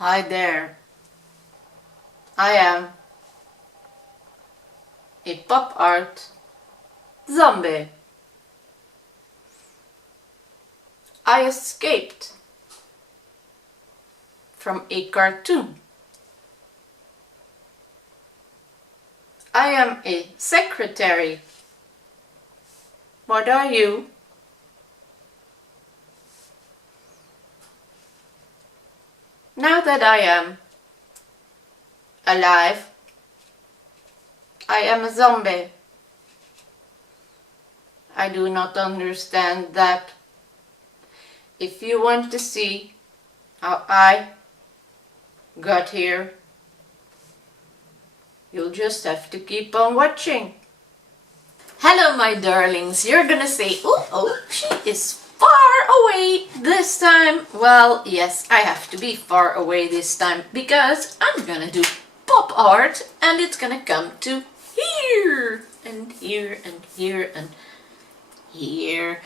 Hi there. I am a pop art zombie. I escaped from a cartoon. I am a secretary. What are you? Now that I am alive, I am a zombie. I do not understand that. If you want to see how I got here, you'll just have to keep on watching. Hello my darlings, you're gonna say, oh, she is far away this time. Well, yes, I have to be far away this time because I'm gonna do pop art and it's gonna come to here and here and here and here.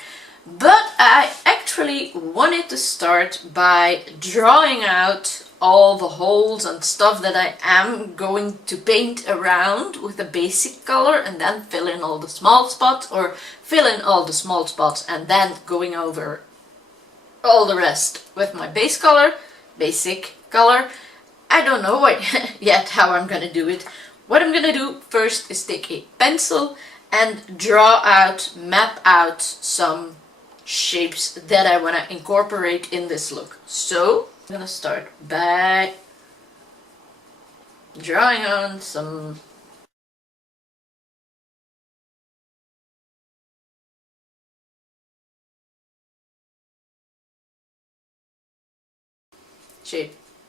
But I actually wanted to start by drawing out all the holes and stuff that I am going to paint around with a basic color and then fill in all the small spots, or fill in all the small spots and then going over all the rest with my base color, basic color. I don't know yet how I'm gonna do it. What I'm gonna do first is take a pencil and draw out, map out some shapes that I want to incorporate in this look. So I'm gonna start by drawing on some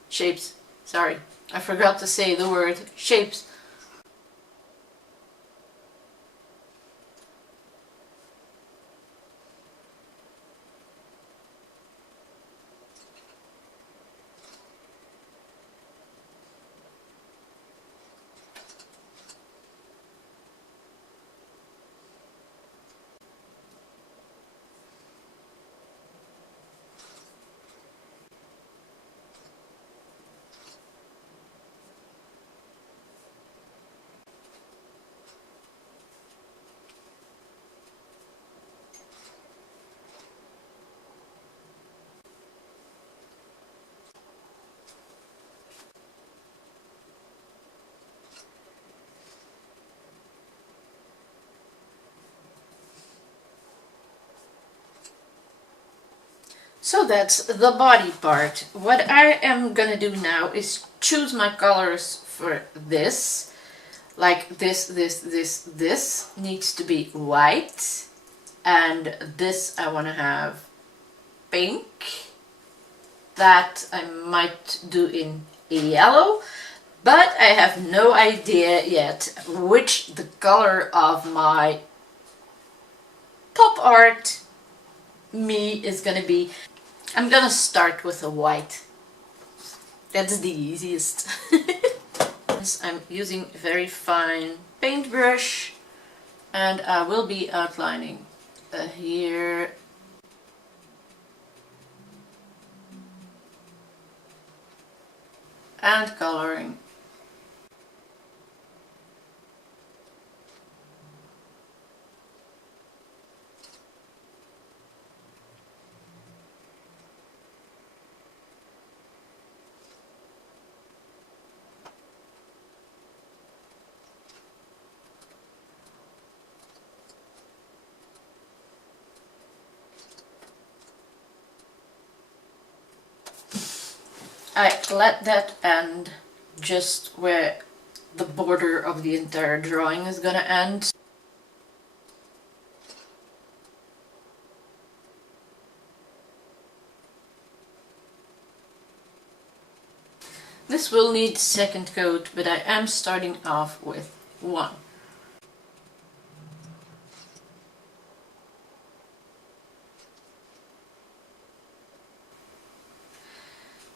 shapes. Sorry, I forgot to say the word shapes. So that's the body part. What I am gonna do now is choose my colors for this. Like this needs to be white, and this I want to have pink. That I might do in yellow, but I have no idea yet which the color of my pop art me is gonna be. I'm gonna start with a white. That's the easiest. I'm using a very fine paintbrush and I will be outlining here and coloring. I let that end just where the border of the entire drawing is gonna end. This will need second coat, but I am starting off with one.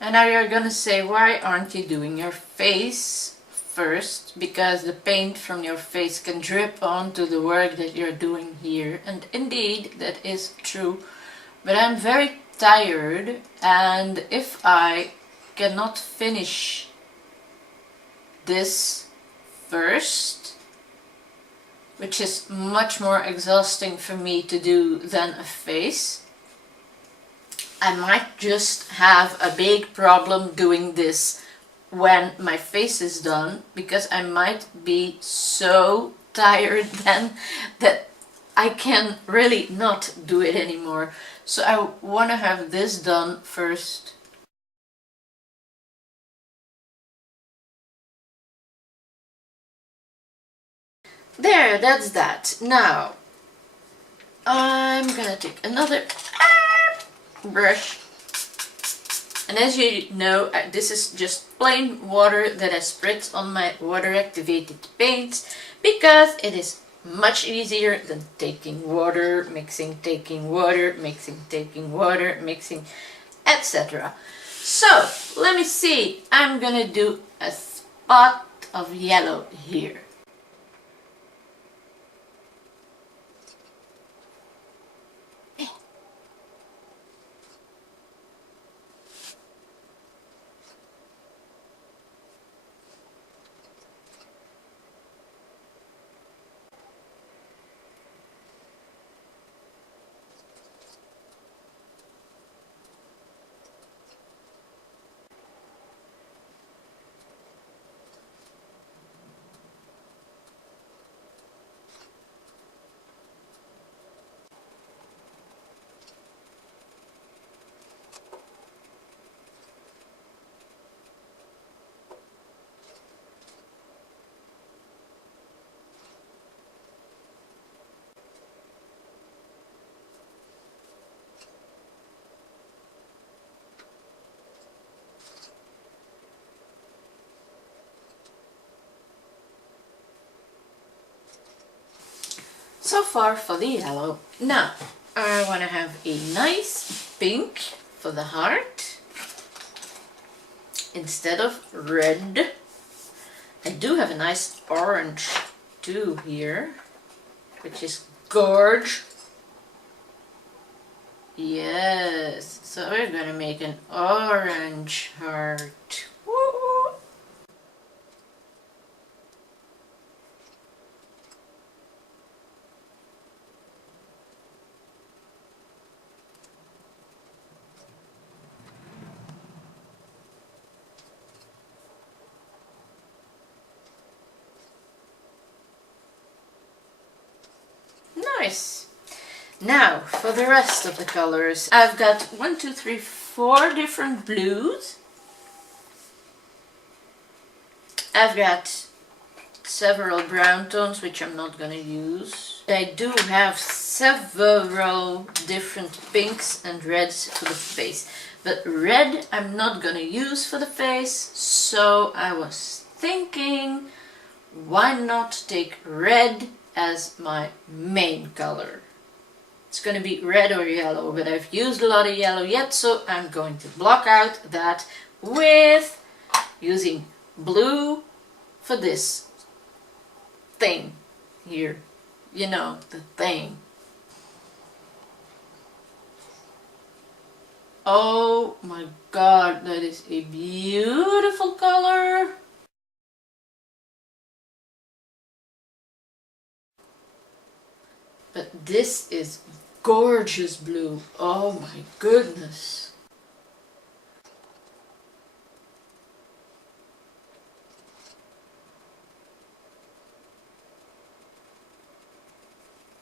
And now you're gonna say, why aren't you doing your face first? Because the paint from your face can drip onto the work that you're doing here. And indeed, that is true. But I'm very tired, and if I cannot finish this first, which is much more exhausting for me to do than a face, I might just have a big problem doing this when my face is done, because I might be so tired then that I can really not do it anymore. So I want to have this done first. There, that's that. Now, I'm gonna take another brush. And as you know, this is just plain water that I spritz on my water activated paints, because it is much easier than taking water, mixing, taking water, mixing, taking water, mixing, etc. So, let me see. I'm gonna do a spot of yellow here. So far for the yellow. Now, I want to have a nice pink for the heart instead of red. I do have a nice orange too here, which is gorge. Yes, so we're gonna make an orange heart. Woo! Nice. Now for the rest of the colors, I've got 4 different blues. I've got several brown tones, which I'm not gonna use. I do have several different pinks and reds for the face, but red I'm not gonna use for the face, so I was thinking, why not take red as my main color? It's gonna be red or yellow, but I've used a lot of yellow yet, so I'm going to block out that with using blue for this thing here. You know, the thing. Oh my god, that is a beautiful color. But this is gorgeous blue. Oh my goodness.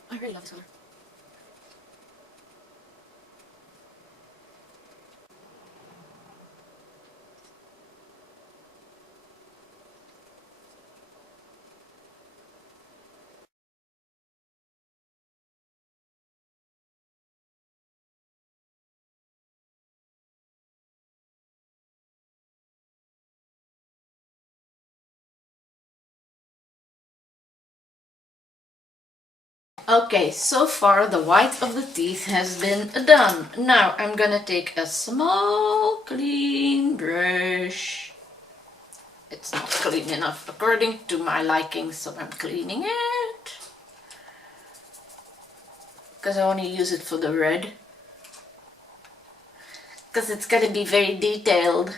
I really love this color. Okay, so far the white of the teeth has been done. Now I'm gonna take a small clean brush. It's not clean enough according to my liking, so I'm cleaning it. Because I want to use it for the red. Because it's gonna be very detailed.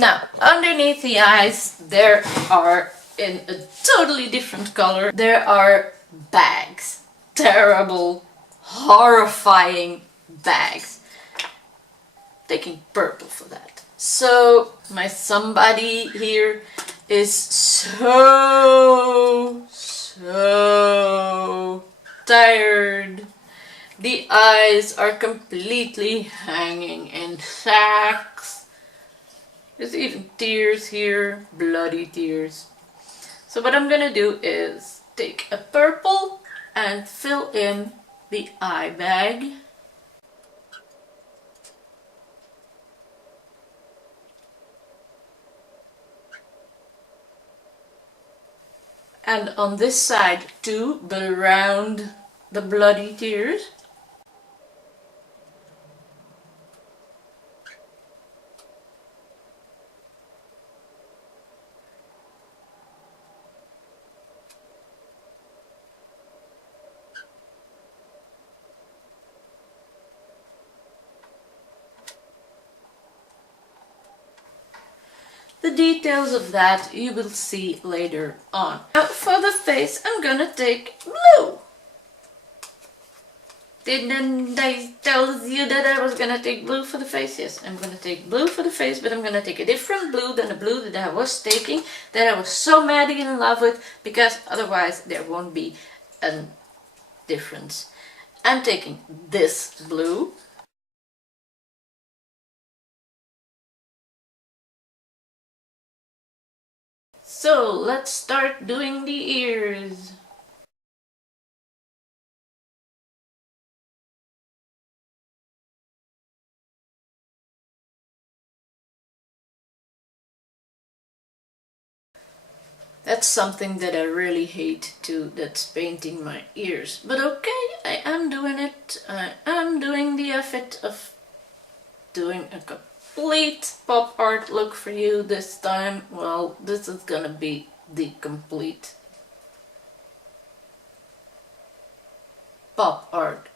Now, underneath the eyes, there are, in a totally different color, there are bags. Terrible, horrifying bags. Taking purple for that. So, my somebody here is so tired. The eyes are completely hanging in sacks. There's even tears here, bloody tears. So what I'm gonna do is take a purple and fill in the eye bag. And on this side too, but around the bloody tears. The details of that you will see later on. Now for the face I'm gonna take blue. Didn't I tell you that I was gonna take blue for the face? Yes, I'm gonna take blue for the face, but I'm gonna take a different blue than the blue that I was taking, that I was so madly in love with, because otherwise there won't be a difference. I'm taking this blue. So let's start doing the ears. That's something that I really hate too, that's painting my ears. But okay, I am doing it. I am doing the effort of doing a complete pop art look for you this time. Well, this is gonna be the complete pop art.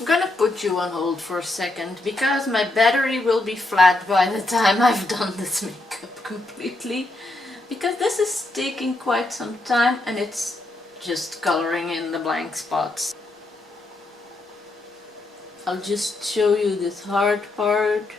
I'm gonna put you on hold for a second because my battery will be flat by the time I've done this makeup completely, because this is taking quite some time and it's just coloring in the blank spots. I'll just show you this hard part.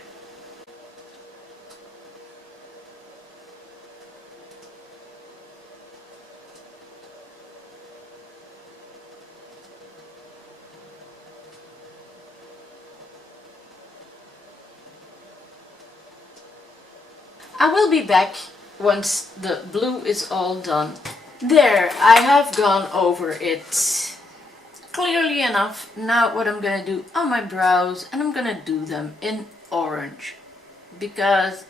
I will be back once the blue is all done. There, I have gone over it clearly enough. Now what I'm gonna do on my brows, and I'm gonna do them in orange, because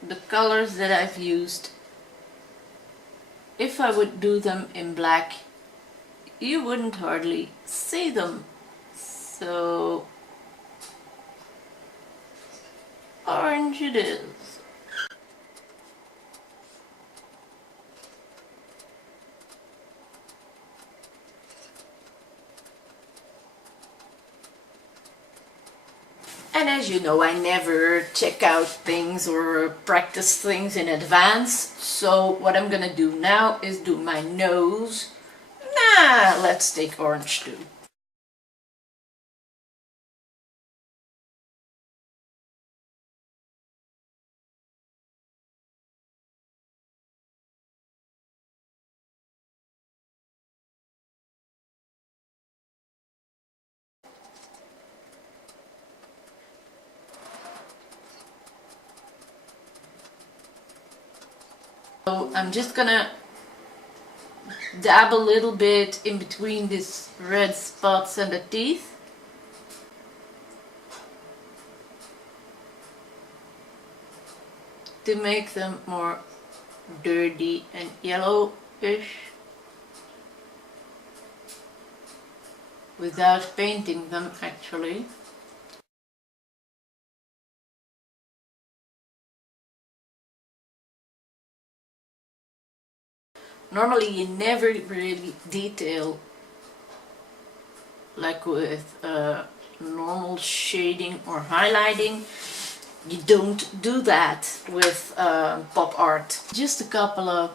the colors that I've used, if I would do them in black, you wouldn't hardly see them. So orange it is. And as you know, I never check out things or practice things in advance. So what I'm gonna do now is do my nose. Nah, let's take orange too. So I'm just gonna dab a little bit in between these red spots and the teeth. To make them more dirty and yellowish without painting them actually. Normally you never really detail like with normal shading or highlighting. You don't do that with pop art. Just a couple of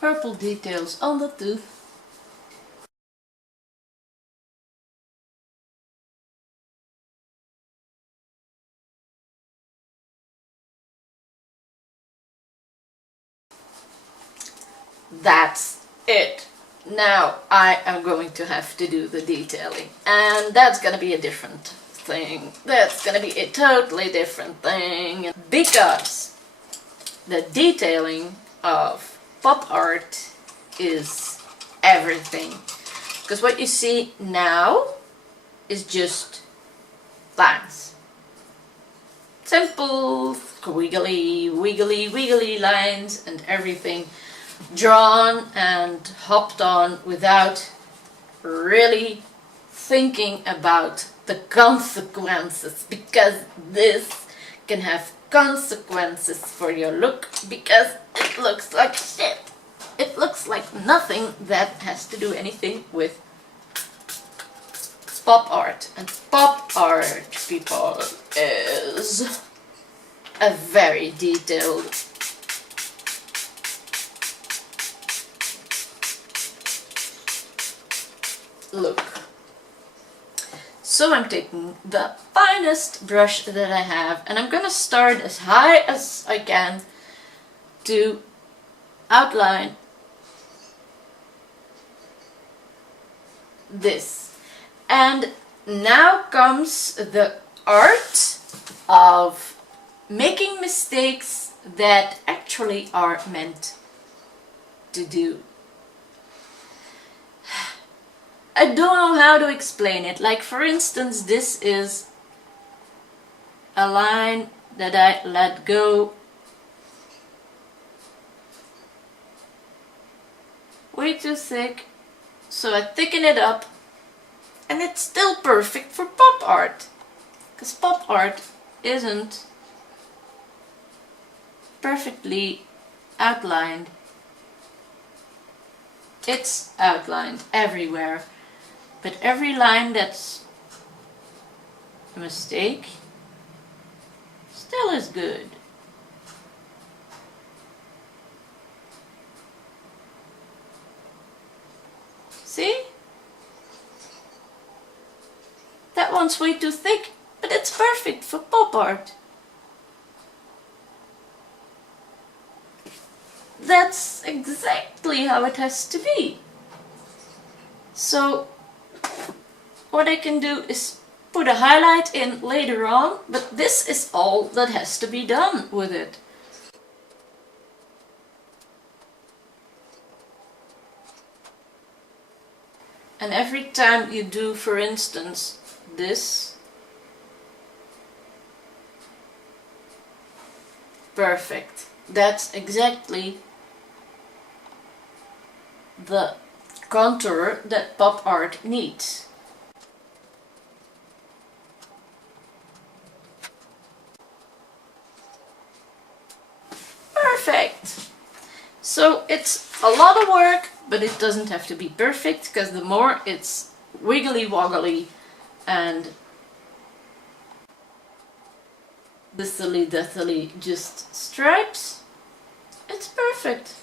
purple details on the tooth. That's it. Now I am going to have to do the detailing, and that's gonna be a different thing. That's gonna be a totally different thing, because the detailing of pop art is everything. Because what you see now is just lines. Simple, wiggly lines and everything drawn and hopped on without really thinking about the consequences, because this can have consequences for your look, because it looks like shit. It looks like nothing that has to do anything with pop art. And pop art, people, is a very detailed look. So I'm taking the finest brush that I have, and I'm gonna start as high as I can to outline this. And now comes the art of making mistakes that actually are meant to do. I don't know how to explain it. Like, for instance, this is a line that I let go way too thick, so I thicken it up, and it's still perfect for pop art, because pop art isn't perfectly outlined. It's outlined everywhere, but every line that's a mistake still is good. See? That one's way too thick, but it's perfect for pop art. That's exactly how it has to be. So what I can do is put a highlight in later on, but this is all that has to be done with it. And every time you do, for instance, this, perfect. That's exactly the contour that pop art needs. Perfect! So it's a lot of work, but it doesn't have to be perfect, because the more it's wiggly woggly and this-ily deathily just stripes, it's perfect.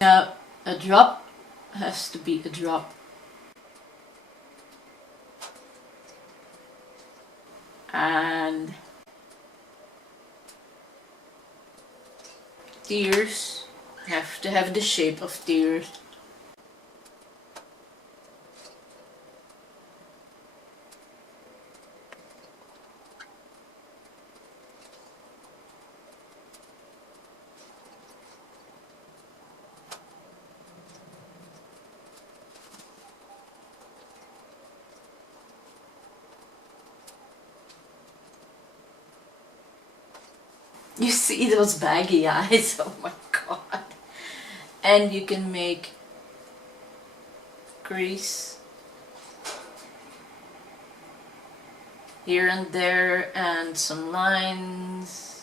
Now a drop has to be a drop. And tears have to have the shape of tears. You see those baggy eyes? Oh my god. And you can make crease here and there and some lines.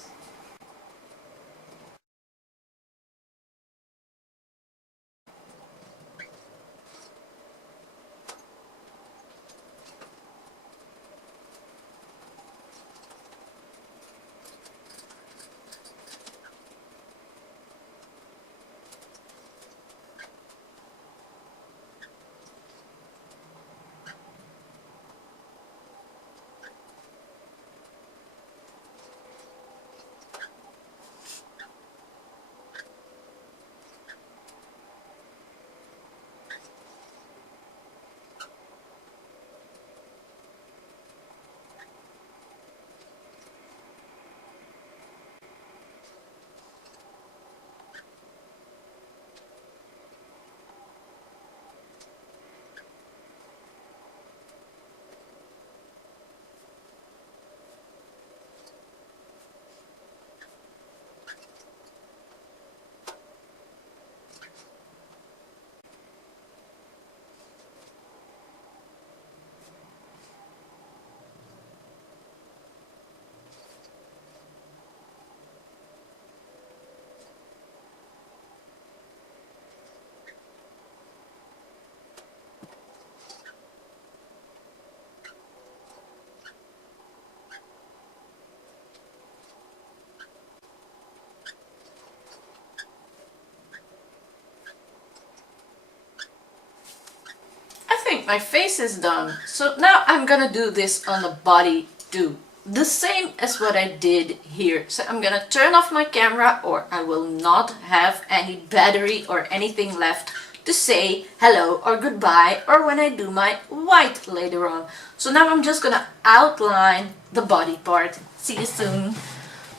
I think my face is done. So now I'm gonna do this on the body too. The same as what I did here. So I'm gonna turn off my camera or I will not have any battery or anything left to say hello or goodbye or when I do my white later on. So now I'm just gonna outline the body part. See you soon.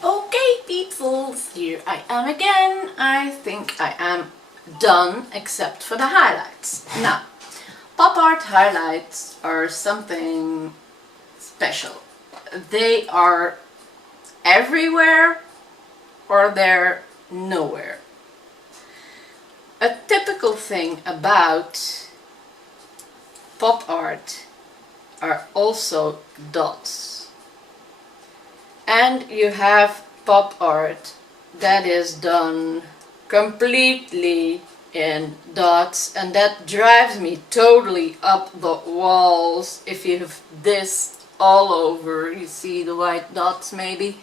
Okay, peoples, here I am again. I think I am done except for the highlights. Now, pop art highlights are something special. They are everywhere or they're nowhere. A typical thing about pop art are also dots. And you have pop art that is done completely in dots, and that drives me totally up the walls. If you have this all over, you see the white dots maybe,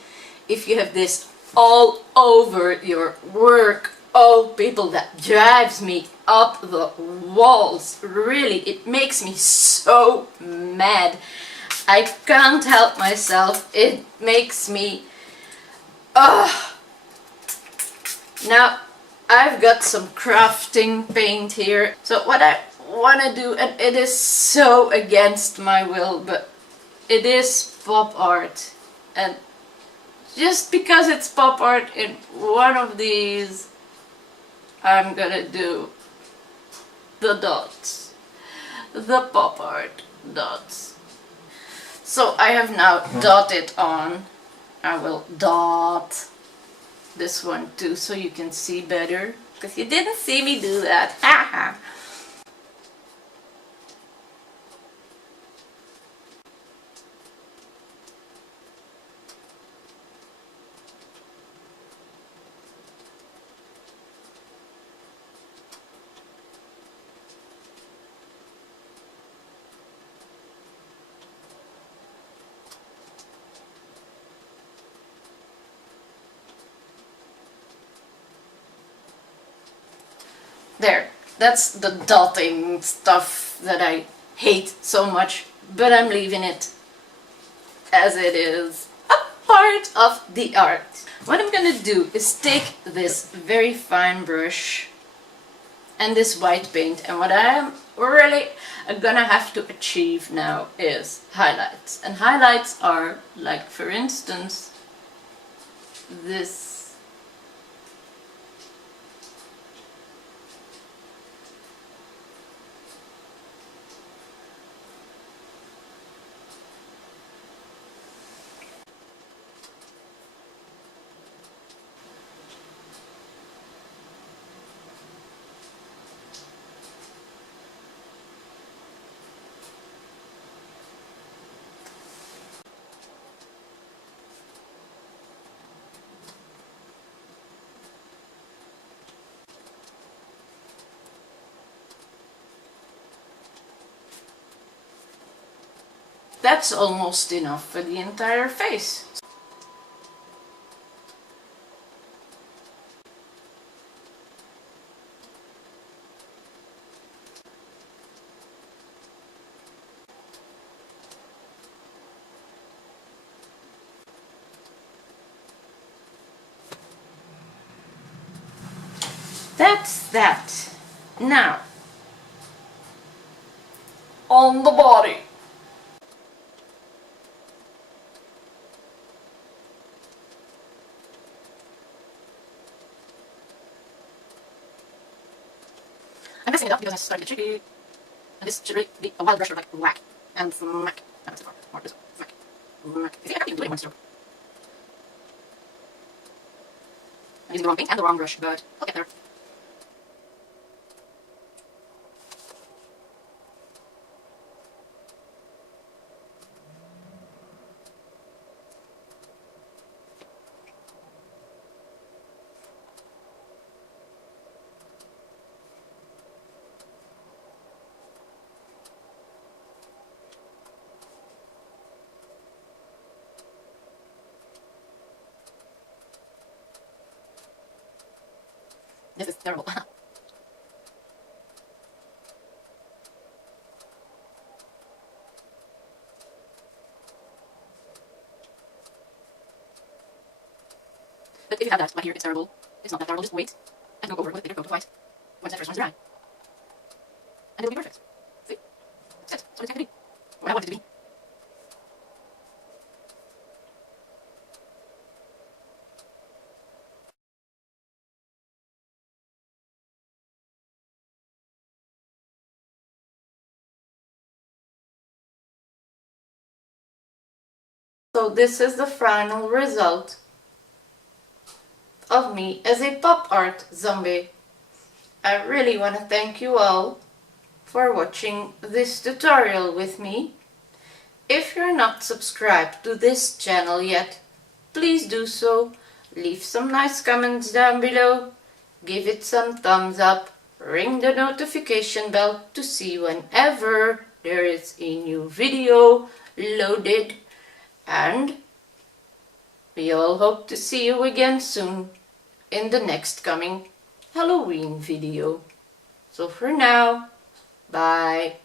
if you have this all over your work, oh people, that drives me up the walls. Really, it makes me so mad. I can't help myself. It makes me Now I've got some crafting paint here. So what I want to do, and it is so against my will, but it is pop art, and just because it's pop art in one of these, I'm gonna do the dots, the pop art dots. So I have now dotted on. I will dot this one too so you can see better, because you didn't see me do that. Haha. There, that's the dotting stuff that I hate so much, but I'm leaving it as it is a part of the art. What I'm gonna do is take this very fine brush and this white paint, and what I am really gonna have to achieve now is highlights. And highlights are like, for instance, this. That's almost enough for the entire face. That's that. Now, on the body. I'm messing it up because I started to tricky. And this should really be a wild brush of like whack and smack. No, that's more this smack. Smack. You see, I can't even do it in one stroke. I'm using the wrong paint and the wrong brush, but I'll get there. This is terrible. But if you have that, like here, it's terrible. It's not that terrible, just wait and go over it with a bigger coat of white once that first one's dry. And it'll be perfect. See? That's it. That's what it's going to be. What I want it to be. So this is the final result of me as a pop art zombie. I really want to thank you all for watching this tutorial with me. If you're not subscribed to this channel yet, please do so. Leave some nice comments down below. Give it some thumbs up. Ring the notification bell to see whenever there is a new video loaded. And we all hope to see you again soon in the next coming Halloween video. So for now, bye.